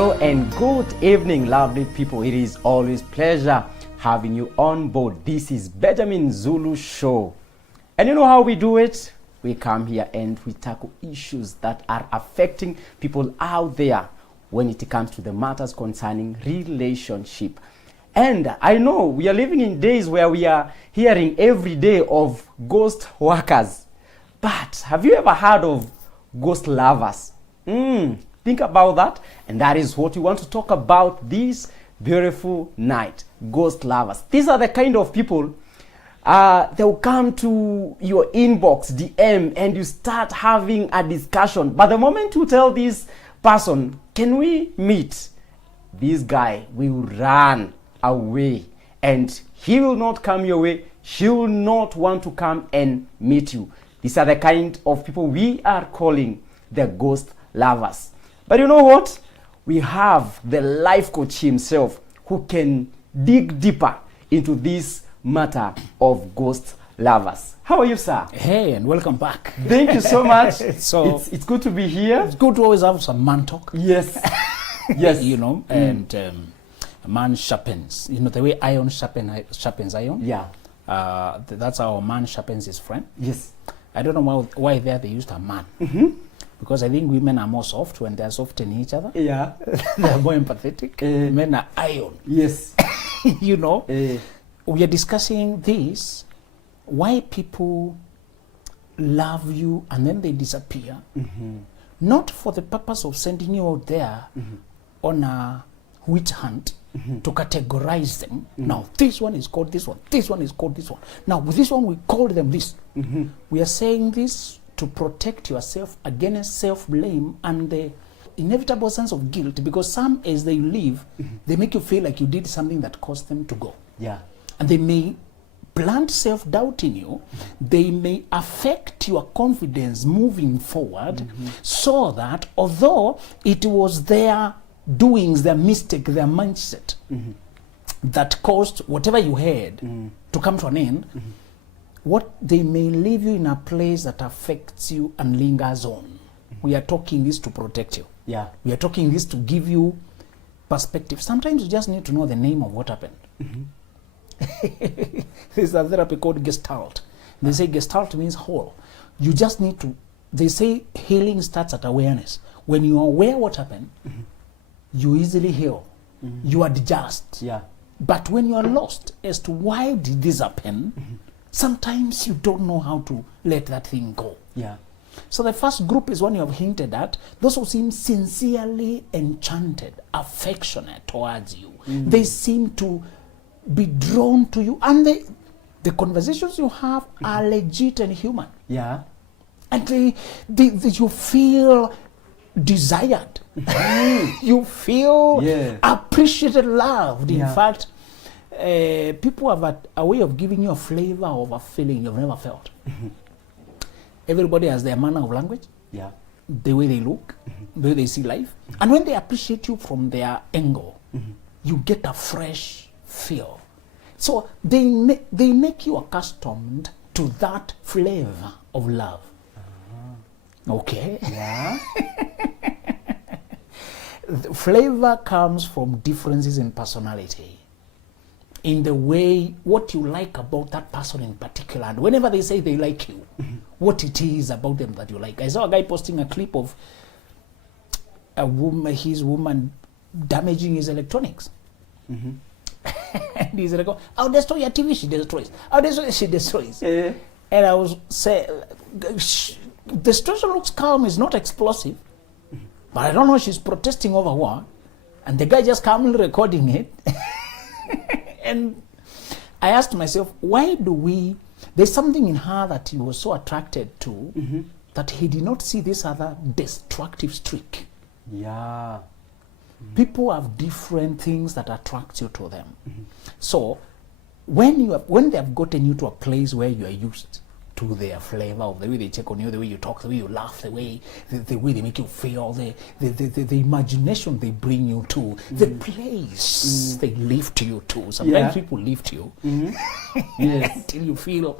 Hello and good evening, lovely people. It is always pleasure having you on board. This is Benjamin Zulu Show. And you know how we do it? We come here and we tackle issues that are affecting people out there when it comes to the matters concerning relationship. And I know we are living in days where we are hearing every day of ghost workers. But have you ever heard of ghost lovers? Think about that. And that is what we want to talk about this beautiful night. Ghost lovers. These are the kind of people they'll come to your inbox, DM, and you start having a discussion. But the moment you tell this person, can we meet? This guy will run away and he will not come your way. She will not want to come and meet you. These are the kind of people we are calling the ghost lovers. But you know what? We have the life coach himself who can dig deeper into this matter of ghost lovers. How are you, sir? Hey, and welcome back. Thank you so much. So it's good to be here. It's good to always have some man talk. Yes. Yes. You know, and a man sharpens. You know, the way iron sharpens iron. Yeah. That's how a man sharpens his friend. Yes. I don't know why there they used a man. Because I think women are more soft when they're soft in each other. Yeah. They're more empathetic. Men are iron. Yes. You know, we are discussing this, why people love you and then they disappear. Not for the purpose of sending you out there on a witch hunt to categorize them. Now, this one is called this one. This one is called this one. Now, with this one, we called them this. We are saying this to protect yourself against self-blame and the inevitable sense of guilt, because some, as they leave, they make you feel like you did something that caused them to go. Yeah. And they may plant self-doubt in you. They may affect your confidence moving forward, so that although it was their doings, their mistake, their mindset that caused whatever you had to come to an end, what they may leave you in a place that affects you and lingers on. We are talking this to protect you. Yeah. We are talking this to give you perspective. Sometimes you just need to know the name of what happened. There's a therapy called Gestalt. They say Gestalt means whole. You just need to, they say healing starts at awareness. When you are aware what happened, you easily heal. You adjust. Yeah. But when you are lost as to why did this happen, sometimes you don't know how to let that thing go. Yeah. So the first group is one you have hinted at, those who seem sincerely enchanted, affectionate towards you. They seem to be drawn to you, and the conversations you have are legit and human. Yeah. And you feel desired. You feel appreciated, loved. In fact, people have a way of giving you a flavor of a feeling you've never felt. Everybody has their manner of language, the way they look, the way they see life. And when they appreciate you from their angle, you get a fresh feel. So they make you accustomed to that flavor of love. Okay? Yeah. The flavor comes from differences in personality, in the way, what you like about that person in particular. And whenever they say they like you, what it is about them that you like. I saw a guy posting a clip of his woman damaging his electronics. And he's like, I'll destroy your TV, she destroys. I'll destroy, she destroys. And I was saying, destruction looks calm, is not explosive. But I don't know, she's protesting over what. And the guy just calmly recording it. And I asked myself, why do there's something in her that he was so attracted to that he did not see this other destructive streak. Yeah. People have different things that attract you to them. So when they have gotten you to a place where you are used to their flavor, of the way they check on you, the way you talk, the way you laugh, the way they make you feel, the imagination they bring you to, the place they lift you to. Sometimes people lift you until you feel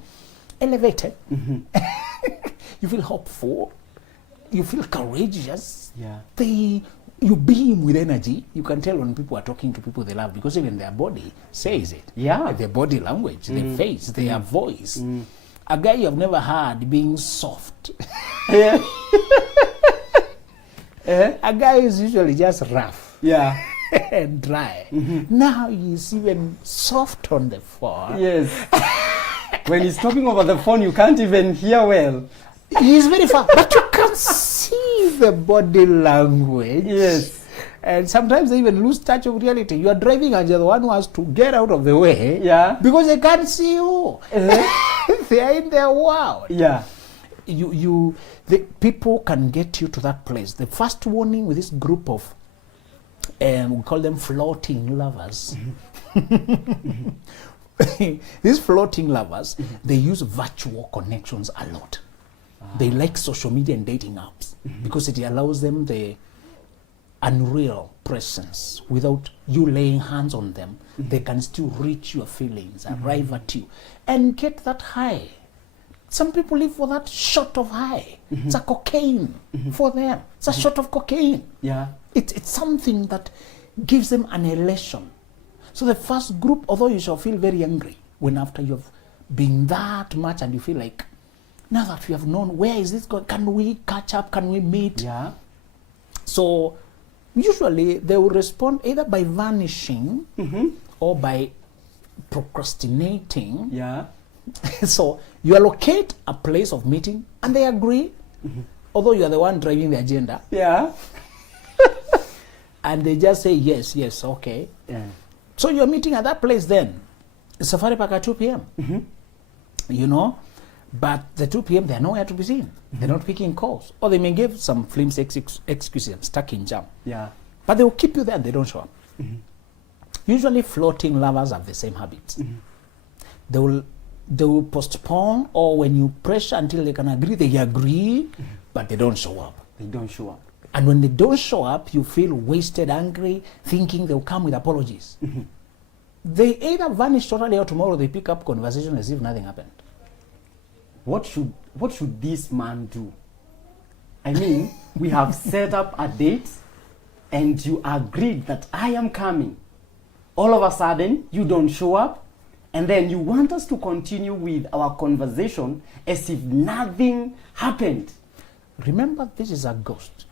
elevated. You feel hopeful. You feel courageous. Yeah. They you beam with energy. You can tell when people are talking to people they love, because even their body says it. Yeah. Their body language, their face, their voice. A guy you have never heard being soft. Yeah. A guy is usually just rough. Yeah. And dry. Now he's even soft on the phone. Yes. When he's talking over the phone, you can't even hear well. He's very far, but you can see the body language. Yes. And sometimes they even lose touch of reality. You are driving and you're the one who has to get out of the way. Yeah. Because they can't see you. They are in their world. Yeah. The people can get you to that place. The first warning with this group of, we call them floating lovers. These floating lovers, they use virtual connections a lot. They like social media and dating apps because it allows them the unreal presence. Without you laying hands on them, they can still reach your feelings, arrive at you, and get that high. Some people live for that shot of high. It's a cocaine for them. It's a shot of cocaine. Yeah. It's something that gives them an elation. So the first group, although you shall feel very angry when after you have been that much and you feel like, now that we have known, where is this going? Can we catch up? Can we meet? Yeah. So usually they will respond either by vanishing or by procrastinating. Yeah. So you allocate a place of meeting and they agree, although you are the one driving the agenda. Yeah. And they just say, yes, yes, okay. Yeah. So you're meeting at that place then. Safari Park at 2 p.m. You know? But the 2 p.m. they're nowhere to be seen. They're not picking calls. Or they may give some flimsy excuses, stuck in jam. Yeah. But they will keep you there and they don't show up. Usually floating lovers have the same habits. They will postpone, or when you pressure until they can agree, they agree, but they don't show up. They don't show up. And when they don't show up, you feel wasted, angry, thinking they'll come with apologies. They either vanish totally or tomorrow they pick up conversation as if nothing happened. What should this man do? I mean, we have set up a date and you agreed that I am coming. All of a sudden, you don't show up, and then you want us to continue with our conversation as if nothing happened. Remember, this is a ghost.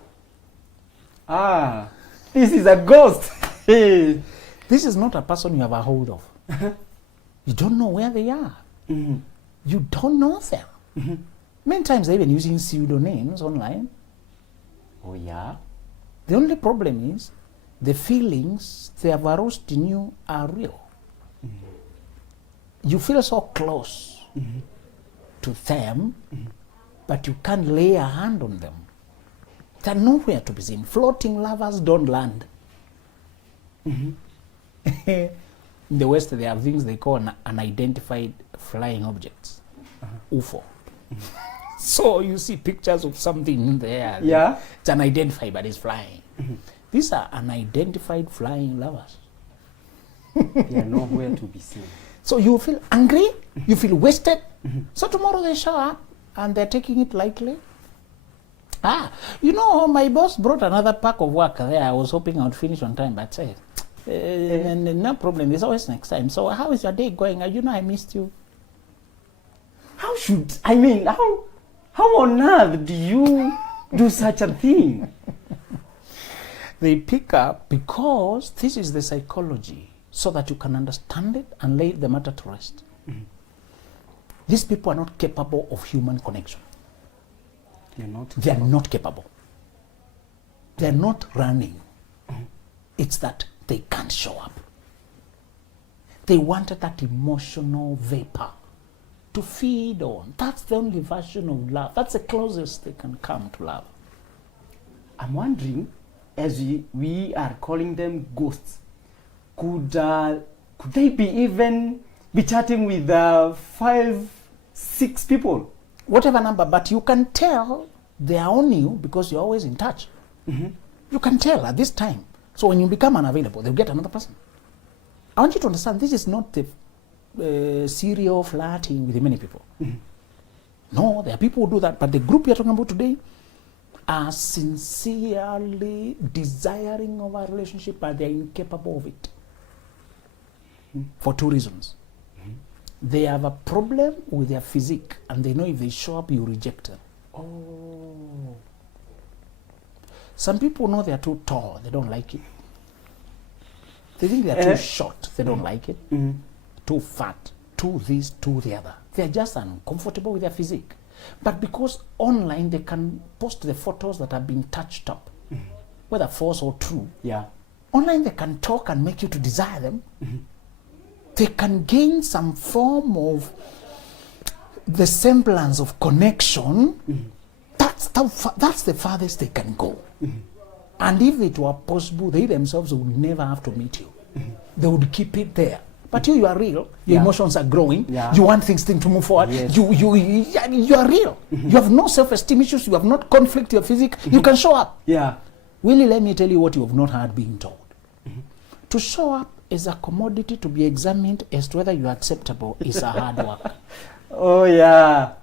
Ah, this is a ghost. This is not a person you have a hold of. You don't know where they are. You don't know them. Many times they're even using pseudonyms online. Oh yeah? The only problem is the feelings they have aroused in you are real. You feel so close to them, but you can't lay a hand on them. They're nowhere to be seen. Floating lovers don't land. In the West, there are things they call unidentified flying objects, UFO. So you see pictures of something there. Yeah. It's unidentified, but it's flying. These are unidentified flying lovers. They are nowhere to be seen. So you feel angry, you feel wasted. So tomorrow they show up and they're taking it lightly. You know, my boss brought another pack of work there. I was hoping I would finish on time, but no problem. There's always next time. So how is your day going? You know, I missed you. How on earth do you do such a thing? They pick up because this is the psychology, so that you can understand it and lay the matter to rest. These people are not capable of human connection. They are not capable. They are not running. It's that they can't show up. They wanted that emotional vapor to feed on. That's the only version of love. That's the closest they can come to love. I'm wondering, as we are calling them ghosts, could they be chatting with 5, 6 people? Whatever number, but you can tell they are on you because you're always in touch. You can tell at this time. So when you become unavailable, they'll get another person. I want you to understand, this is not the serial flirting with many people. No, there are people who do that, but the group you're talking about today, are sincerely desiring of a relationship, but they're incapable of it. For two reasons. They have a problem with their physique, and they know if they show up, you reject them. Oh. Some people know they're too tall, they don't like it. They think they're too short, they don't like it. Too fat, too this, too the other. They're just uncomfortable with their physique. But because online they can post the photos that have been touched up, whether false or true. Yeah. Online they can talk and make you to desire them. They can gain some form of the semblance of connection. That's the farthest they can go. And if it were possible, they themselves would never have to meet you. They would keep it there. But you are real. Your emotions are growing. You want things to move forward. Yes. You are real. You have no self-esteem issues. You have not conflict your physique. You can show up. Yeah. Willie, let me tell you what you have not heard being told. To show up is a commodity to be examined as to whether you are acceptable is a hard work. Oh, yeah.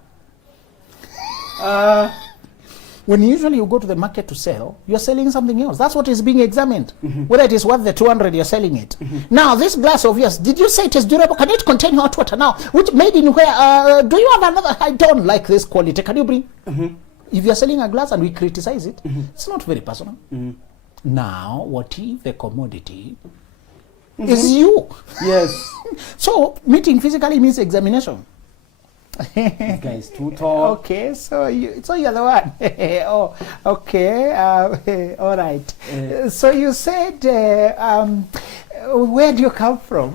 When usually you go to the market to sell, you're selling something else. That's what is being examined. Whether it is worth the 200, you're selling it. Now, this glass of yours, did you say it is durable? Can it contain hot water now? Which made in where? Do you have another? I don't like this quality. Can you bring? If you're selling a glass and we criticize it, it's not very personal. Now, what if the commodity is you? Yes. So, meeting physically means examination. This guy is too tall. Okay, so you're the one. Oh, okay. All right. So you said, where do you come from?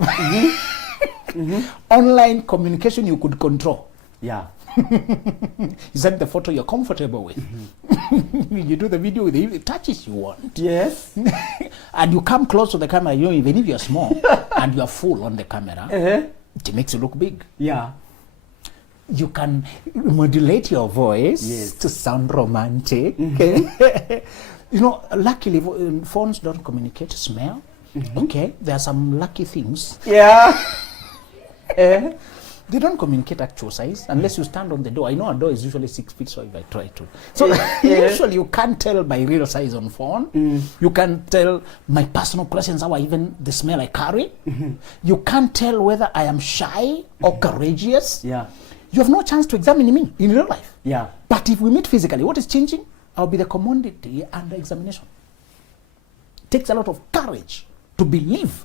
Online communication you could control. Yeah. You send the photo you're comfortable with. You do the video with the touches you want. Yes. And you come close to the camera, you know, even if you're small and you're full on the camera, it makes you look big. Yeah. You can modulate your voice to sound romantic. You know, luckily phones don't communicate smell. Okay, there are some lucky things. Yeah. They don't communicate actual size unless you stand on the door. I know a door is usually 6 feet, so if I try to. So usually you can't tell by real size on phone. You can tell my personal presence, how the smell I carry. You can't tell whether I am shy or courageous. Yeah. You have no chance to examine me in real life. Yeah. But if we meet physically, what is changing? I'll be the commodity under examination. It takes a lot of courage to believe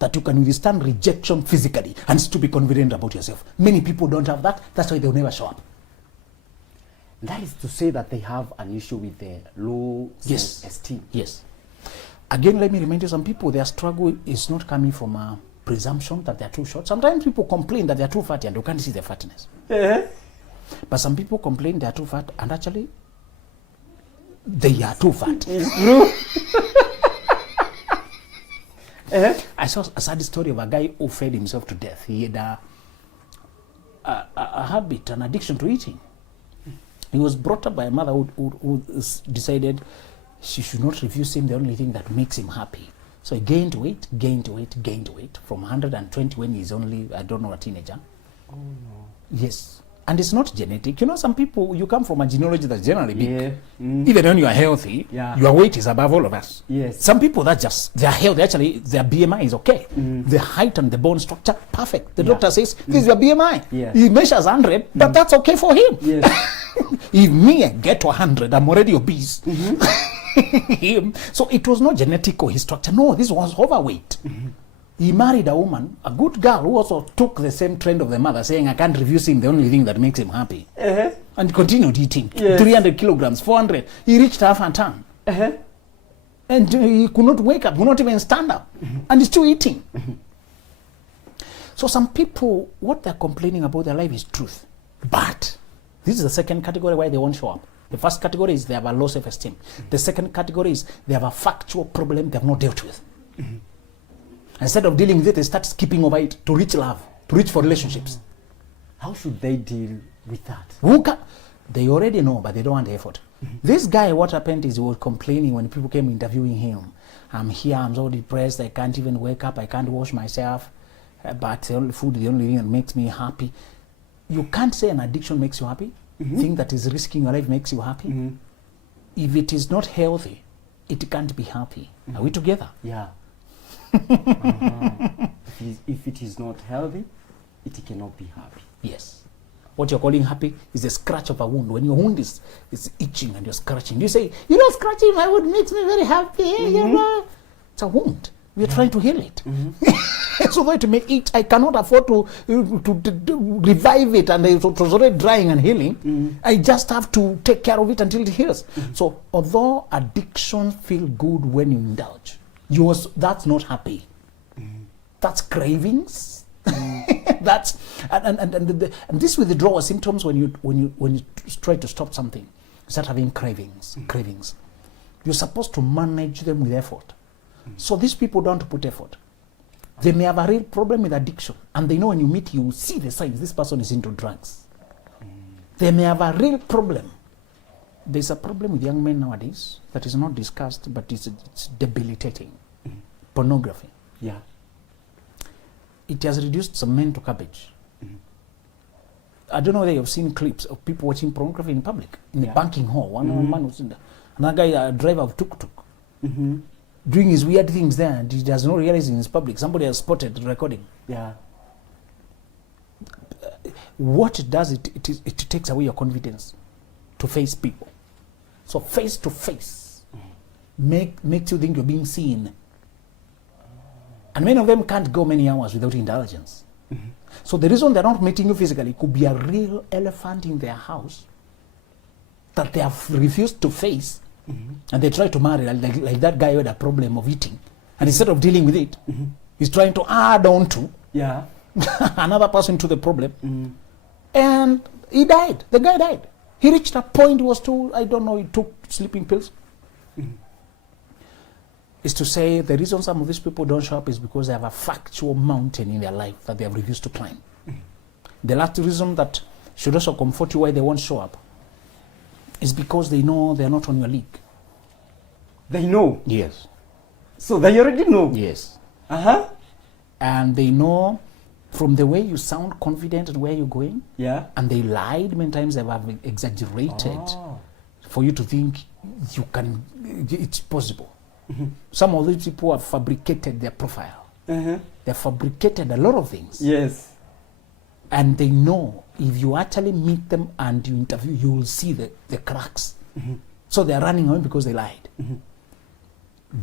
that you can withstand rejection physically and still be confident about yourself. Many people don't have that. That's why they'll never show up. That is to say that they have an issue with the low self-esteem. Yes. Again, let me remind you, some people, their struggle is not coming from a presumption that they're too short. Sometimes people complain that they're too fat and you can't see their fatness. But some people complain they're too fat and actually they are too fat. It's true. I saw a sad story of a guy who fed himself to death. He had a habit, an addiction to eating. He was brought up by a mother who decided she should not refuse him the only thing that makes him happy. So he gained weight from 120 when he's only, I don't know, a teenager. Oh, no. Yes. And it's not genetic. You know, some people, you come from a genealogy that's generally big. Even when you are healthy, your weight is above all of us. Yes. Some people, that just, they're healthy. Actually, their BMI is okay. The height and the bone structure, perfect. The doctor says, this is your BMI. He measures 100, but that's okay for him. If me, I get to 100, I'm already obese. So it was not genetic or his structure. No, this was overweight. He married a woman, a good girl, who also took the same trend of the mother, saying, I can't refuse him the only thing that makes him happy. And continued eating. 300 kilograms, 400. He reached half a ton. And he could not wake up, could not even stand up. And he's still eating. So some people, what they're complaining about their life is truth. But this is the second category why they won't show up. The first category is they have a low self-esteem. The second category is they have a factual problem they have not dealt with. Instead of dealing with it, they start skipping over it to reach love, to reach for relationships. How should they deal with that? They already know, but they don't want the effort. This guy, what happened is he was complaining when people came interviewing him. I'm here, I'm so depressed, I can't even wake up, I can't wash myself. But the only food, the only thing that makes me happy. You can't say an addiction makes you happy. Thing that is risking your life makes you happy. if it is not healthy, it can't be happy. Are we together? Yeah. If it is not healthy, it cannot be happy. Yes. What you're calling happy is a scratch of a wound. When your wound is itching and you're scratching, you say, you know, scratching my wound makes me very happy. You know? It's a wound. We're trying to heal it. So that to make it, I cannot afford to revive it, and it was already drying and healing. I just have to take care of it until it heals. So although addiction feel good when you indulge, that's not happy. That's cravings. That's and this withdrawal symptoms when you try to stop something, you start having cravings. You're supposed to manage them with effort. So these people don't put effort. They may have a real problem with addiction, and they know when you meet, you see the signs this person is into drugs. They may have a real problem. There's a problem with young men nowadays that is not discussed, but it's debilitating. Pornography. Yeah. It has reduced some men to cabbage. I don't know whether you've seen clips of people watching pornography in public, in the banking hall. One man was in there. Another guy, a driver of tuk-tuk, doing his weird things there, and he does not realize in his public. Somebody has spotted the recording. Yeah. What it does, it takes away your confidence to face people. So face to face makes you think you're being seen. And many of them can't go many hours without indulgence. So the reason they're not meeting you physically could be a real elephant in their house that they have refused to face, and they try to marry, like that guy who had a problem of eating. And instead of dealing with it, he's trying to add on to another person to the problem. And he died. The guy died. He reached a point, he was told, I don't know, he took sleeping pills. Is to say the reason some of these people don't show up is because they have a factual mountain in their life that they have refused to climb. The last reason that should also comfort you why they won't show up is because they know they're not on your league. They know? Yes. So they already know? Yes. And they know from the way you sound confident and where you're going. Yeah. And they lied many times. They have exaggerated for you to think you can, it's possible. Some of these people have fabricated their profile. They fabricated a lot of things. Yes. And they know if you actually meet them and you interview, you will see the cracks. So they're running away because they lied.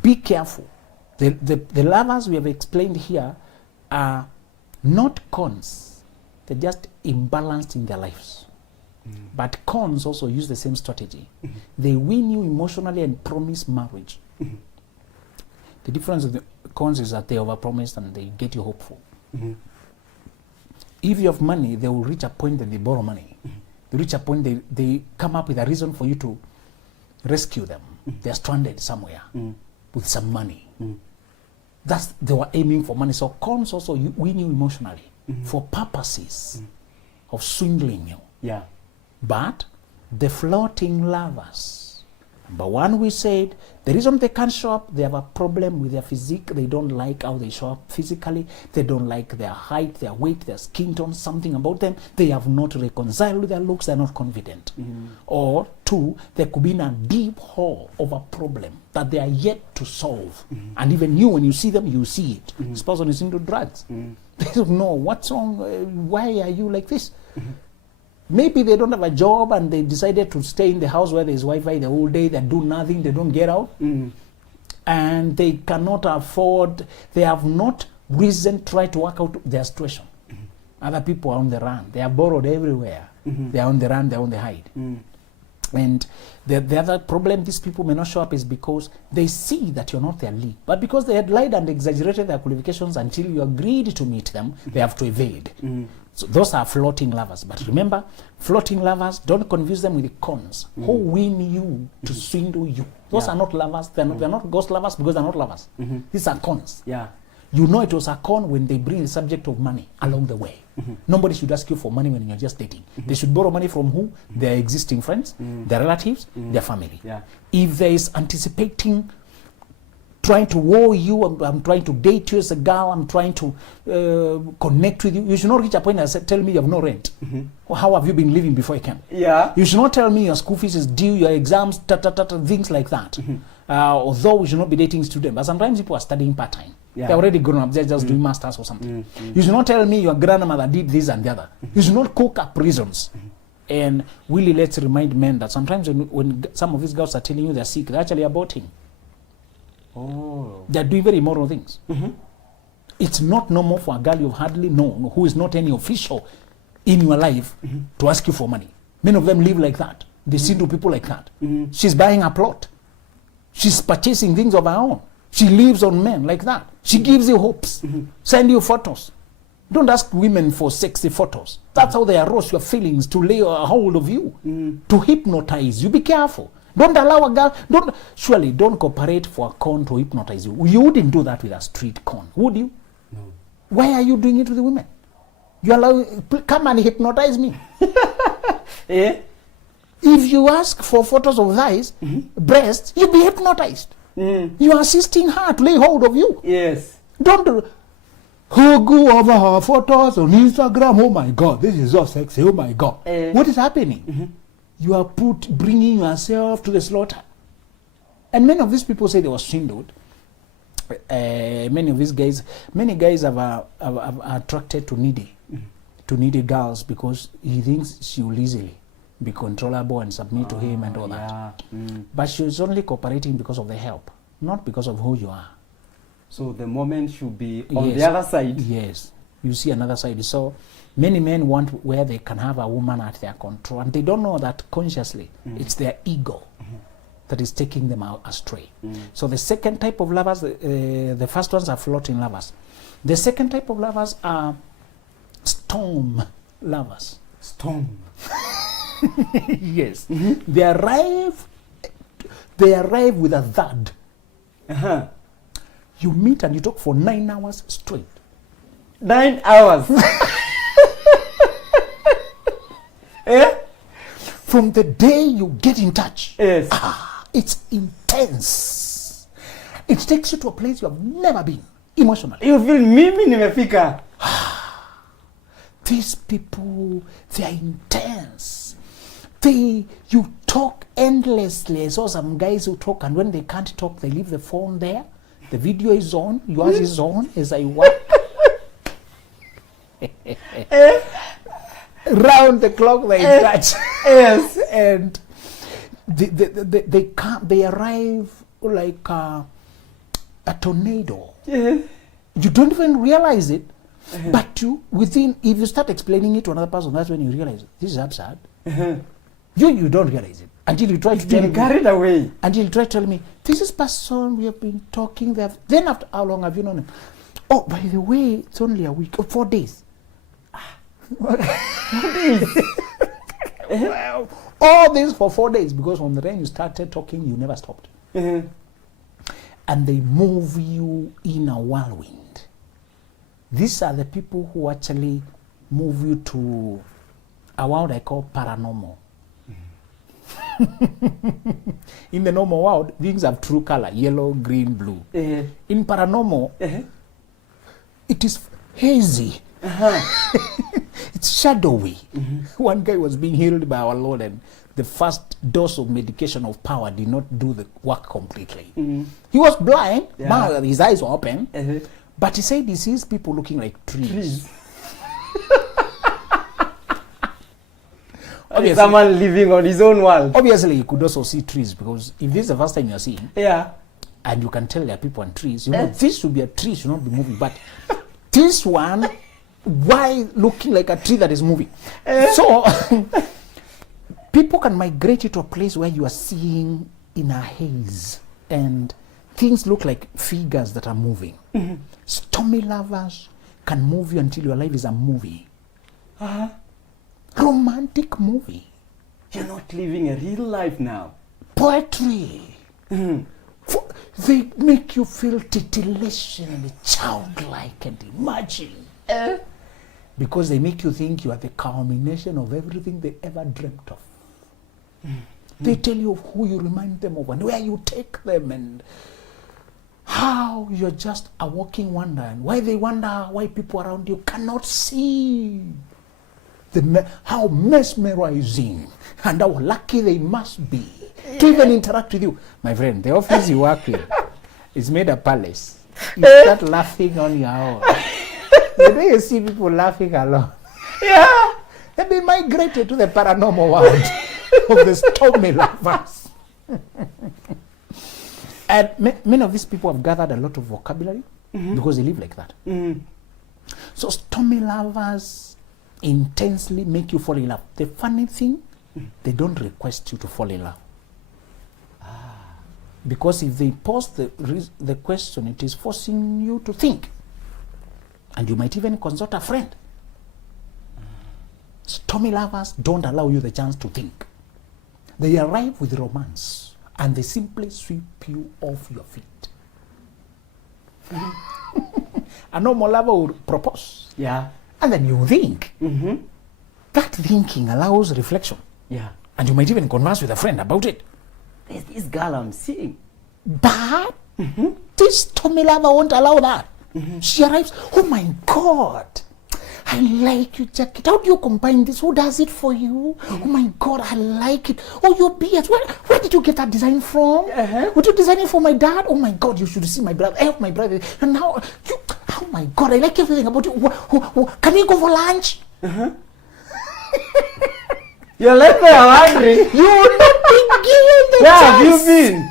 Be careful. The lovers we have explained here are not cons. They're just imbalanced in their lives. But cons also use the same strategy. They win you emotionally and promise marriage. The difference with the cons is that they overpromise and they get you hopeful. If you have money, they will reach a point that they borrow money. They reach a point they come up with a reason for you to rescue them. They're stranded somewhere with some money. They were aiming for money. So cons also win you emotionally for purposes of swindling you. Yeah. But the floating lovers, number one, we said the reason they can't show up, they have a problem with their physique. They don't like how they show up physically. They don't like their height, their weight, their skin tone, something about them. They have not reconciled with their looks. They're not confident. Or two, they could be in a deep hole of a problem that they are yet to solve. And even you, when you see them, you see it. This person is into drugs. They don't know what's wrong. Why are you like this? Maybe they don't have a job and they decided to stay in the house where there's Wi-Fi the whole day. They do nothing. They don't get out. And they cannot afford. They have not reason try to work out their situation. Other people are on the run. They are borrowed everywhere. They are on the run. They are on the hide. And the other problem these people may not show up is because they see that you're not their league. But because they had lied and exaggerated their qualifications until you agreed to meet them, they have to evade. So those are floating lovers. But remember, floating lovers, don't confuse them with the cons. Who win you to swindle you. Those are not lovers. They're not ghost lovers because they're not lovers. These are cons. Yeah. You know it was a con when they bring the subject of money along the way. Nobody should ask you for money when you're just dating. They should borrow money from who? Their existing friends, their relatives, their family. Yeah. If there is anticipating trying to woo you, I'm trying to date you as a girl, I'm trying to connect with you. You should not reach a point and say, tell me you have no rent. Well, how have you been living before I came? Yeah. You should not tell me your school fees is due, your exams, things like that. Although we should not be dating students, but sometimes people are studying part-time. Yeah. They're already grown up, they're just doing masters or something. You should not tell me your grandmother did this and the other. You should not cook up reasons. And really, let's remind men that sometimes when some of these girls are telling you they're sick, they're actually aborting. Oh. They're doing very immoral things. It's not normal for a girl you've hardly known, who is not any official in your life, to ask you for money. Many of them live like that. They see to people like that. She's buying a plot. She's purchasing things of her own. She lives on men like that. She gives you hopes, send you photos. Don't ask women for sexy photos. That's how they arouse your feelings, to lay a hold of you, to hypnotize you. Be careful. Don't allow a girl, don't cooperate for a con to hypnotize you. You wouldn't do that with a street con, would you? No. Why are you doing it to the women? You allow, come and hypnotize me. Eh? If you ask for photos of thighs, breasts, you'll be hypnotized. You are assisting her to lay hold of you. Yes. Don't go over her photos on Instagram. Oh my God, this is so sexy. Oh my God. What is happening? You are bringing yourself to the slaughter. And many of these people say they were swindled. Many guys are attracted to needy girls because he thinks she will easily be controllable and submit to him and all that. But she's only cooperating because of the help, not because of who you are. So the moment should be on the other side. Yes, you see another side. So many men want where they can have a woman at their control, and they don't know that consciously. It's their ego that is taking them out astray. So the second type of lovers, the first ones are floating lovers. The second type of lovers are storm lovers. Storm. Yes. They arrive with a thud. You meet and you talk for 9 hours straight. 9 hours. From the day you get in touch. Yes. It's intense. It takes you to a place you have never been emotionally. You feel mimi nimefika. These people, they are intense. You talk endlessly. I saw some guys who talk, and when they can't talk, they leave the phone there. The video is on, yours is on as I work. Round the clock they touch. Yes. And they arrive like a tornado. Yes. You don't even realize it. But if you start explaining it to another person, that's when you realize this is absurd. You don't realize it until you try to tell me. Carried away. Until you try to tell me, this is person we have been talking. Then after how long have you known him? Oh, by the way, it's only a week or 4 days. 4 days. Well, all this for 4 days, because from the time you started talking, you never stopped. And they move you in a whirlwind. These are the people who actually move you to a world I call paranormal. In the normal world, things have true color: yellow, green, blue. In paranormal, it is hazy. It's shadowy. One guy was being healed by our Lord, and the first dose of medication of power did not do the work completely. He was blind, his eyes were open, but he said he sees people looking like trees. Someone living on his own world. Obviously, you could also see trees, because if this is the first time you're seeing, and you can tell there are people and trees, you know, this should be a tree, should not be moving. But this one, why looking like a tree that is moving? So, people can migrate you to a place where you are seeing in a haze, and things look like figures that are moving. Stormy lovers can move you until your life is a movie. Romantic movie. You're not living a real life now. Poetry. They make you feel titillation and childlike and imagine. Because they make you think you are the culmination of everything they ever dreamt of. They tell you of who you remind them of and where you take them, and how you're just a walking wonder, and why they wonder why people around you cannot see how mesmerizing and how lucky they must be to even interact with you. My friend, the office you work in is made a palace. You start laughing on your own. The way you see people laughing alone, Yeah. they've been migrated to the paranormal world of the stormy lovers. And many of these people have gathered a lot of vocabulary because they live like that. So stormy lovers intensely make you fall in love. The funny thing, they don't request you to fall in love. Because if they pose the question, it is forcing you to think. And you might even consult a friend. Stormy lovers don't allow you the chance to think. They arrive with romance and they simply sweep you off your feet. A normal lover would propose. Yeah. And then you think. That thinking allows reflection. Yeah. And you might even converse with a friend about it. There's this girl I'm seeing. But this stormy lover won't allow that. She arrives, oh my God, I like your jacket. How do you combine this? Who does it for you? Oh my God, I like it. Oh, your beard. Where did you get that design from? Would you design it for my dad? Oh my God, you should see my brother. I have my brother. And now, oh my God, I like everything about you. Can we go for lunch? You're like me, I'm hungry. You will not be given the Where chance. have you been?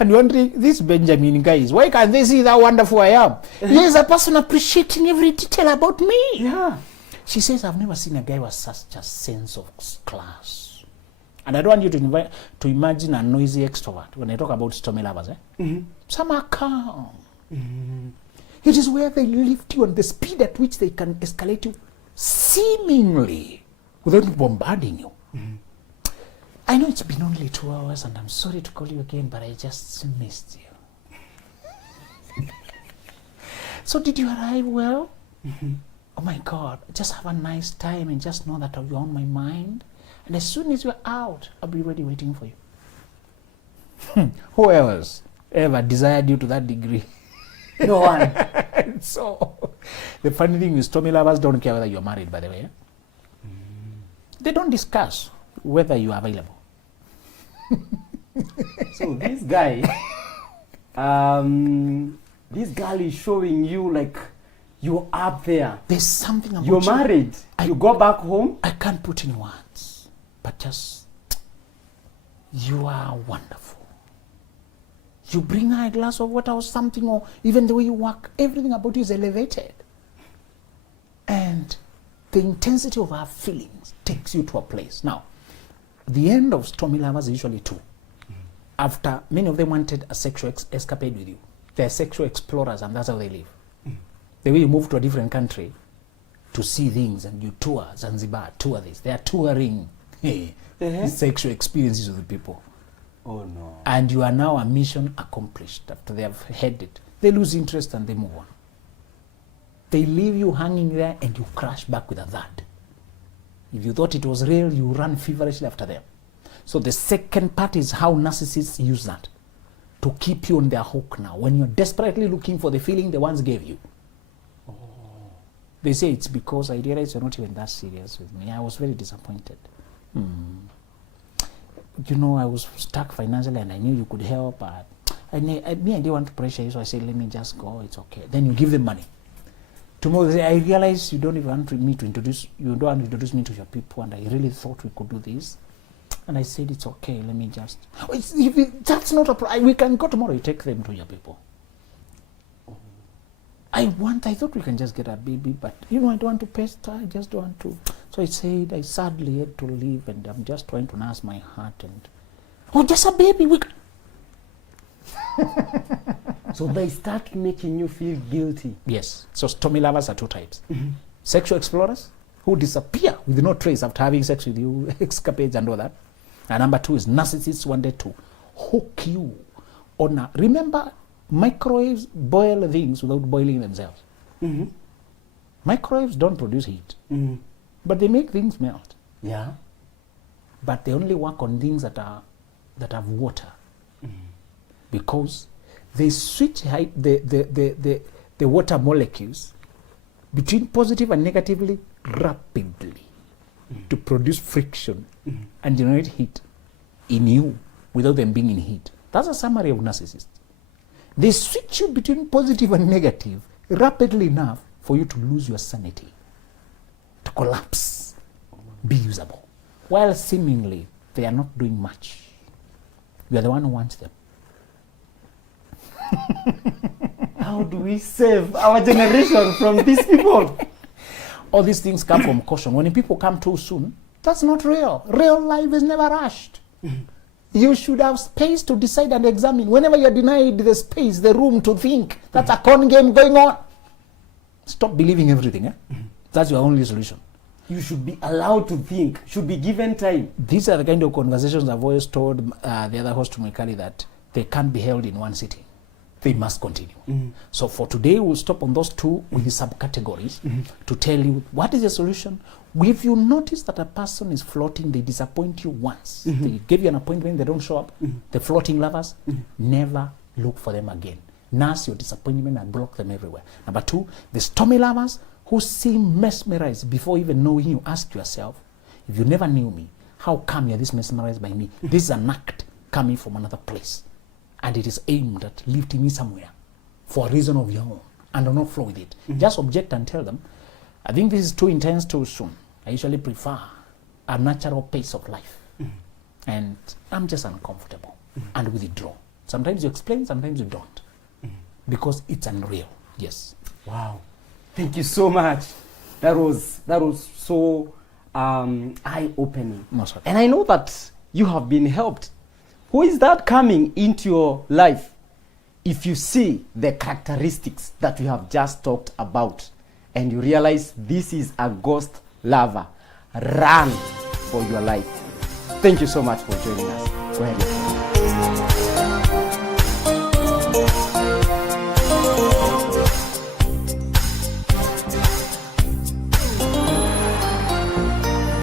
And wondering, these Benjamin guys, why can't they see how wonderful I am? Here's a person appreciating every detail about me. Yeah. She says, I've never seen a guy with such a sense of class. And I don't want you to imagine a noisy extrovert when I talk about stormy lovers. Some are calm. It is where they lift you on the speed at which they can escalate you seemingly without bombarding you. I know it's been only 2 hours and I'm sorry to call you again, but I just missed you. So did you arrive well? Oh my God, just have a nice time and just know that you're on my mind. And as soon as you're out, I'll be ready waiting for you. Who else ever desired you to that degree? No one. So, the funny thing is, stormy lovers don't care whether you're married, by the way. They don't discuss whether you are available. So this guy, this girl is showing you like you're up there. There's something about You're married. You go back home. I can't put in words, but just, you are wonderful. You bring her a glass of water or something, or even the way you walk, everything about you is elevated. And the intensity of her feelings takes you to a place. Now, the end of stormy lovers is usually 2. After many of them wanted a sexual escapade with you, they're sexual explorers, and that's how they live. The way you move to a different country to see things, and you tour Zanzibar, tour this, they are touring sexual experiences with the people. Oh no. And you are now a mission accomplished. After they have had it, they lose interest and they move on. They leave you hanging there and you crash back with a thud. If you thought it was real, you run feverishly after them. So the second part is how narcissists use that to keep you on their hook now. When you're desperately looking for the feeling they once gave you. They say it's because I realized you're not even that serious with me. I was very disappointed. You know, I was stuck financially and I knew you could help, but I didn't want to pressure you, so I said, let me just go, it's okay. Then you give them money. Tomorrow they say, I realize you don't even want me to introduce, you don't want to introduce me to your people, and I really thought we could do this. And I said, it's okay, let me just, that's not a problem, we can go tomorrow, you take them to your people. I thought we can just get a baby, but you know, I don't want to pest her, I just don't want to. So I said, I sadly had to leave, and I'm just trying to nurse my heart, and, oh, just a baby, So they start making you feel guilty. Yes. So stormy lovers are 2 types. Sexual explorers who disappear with no trace after having sex with you, escapades and all that. And number 2 is narcissists wanted to hook you on a, remember, microwaves boil things without boiling themselves. Microwaves don't produce heat, but they make things melt. Yeah. But they only work on things that have water, because they switch the water molecules between positive and negatively rapidly to produce friction and generate heat in you without them being in heat. That's a summary of narcissists. They switch you between positive and negative rapidly enough for you to lose your sanity, to collapse, be usable, while seemingly they are not doing much. You are the one who wants them. How do we save our generation from these people? All these things come from caution. When people come too soon, that's not real. Real life is never rushed. You should have space to decide and examine. Whenever you're denied the space, the room to think, that's a con game going on. Stop believing everything. That's your only solution. You should be allowed to think, should be given time. These are the kind of conversations I've always told the other host, Mwikali, that they can't be held in one sitting. They must continue. So for today, we'll stop on those two with the subcategories to tell you what is the solution. If you notice that a person is floating, they disappoint you once. They give you an appointment, they don't show up. The floating lovers, never look for them again. Nurse your disappointment and block them everywhere. Number two, the stormy lovers who seem mesmerized before even knowing you. Ask yourself, if you never knew me, how come you're this mesmerized by me? This is an act coming from another place. And it is aimed at lifting me somewhere for a reason of your own, and do not flow with it. Just object and tell them, I think this is too intense too soon. I usually prefer a natural pace of life. And I'm just uncomfortable. And withdraw. Sometimes you explain, sometimes you don't. Because it's unreal. Yes. Wow. Thank you so much. That was so eye-opening. And I know that you have been helped. Who is that coming into your life? If you see the characteristics that we have just talked about and you realize this is a ghost lover, run for your life. Thank you so much for joining us. Go ahead.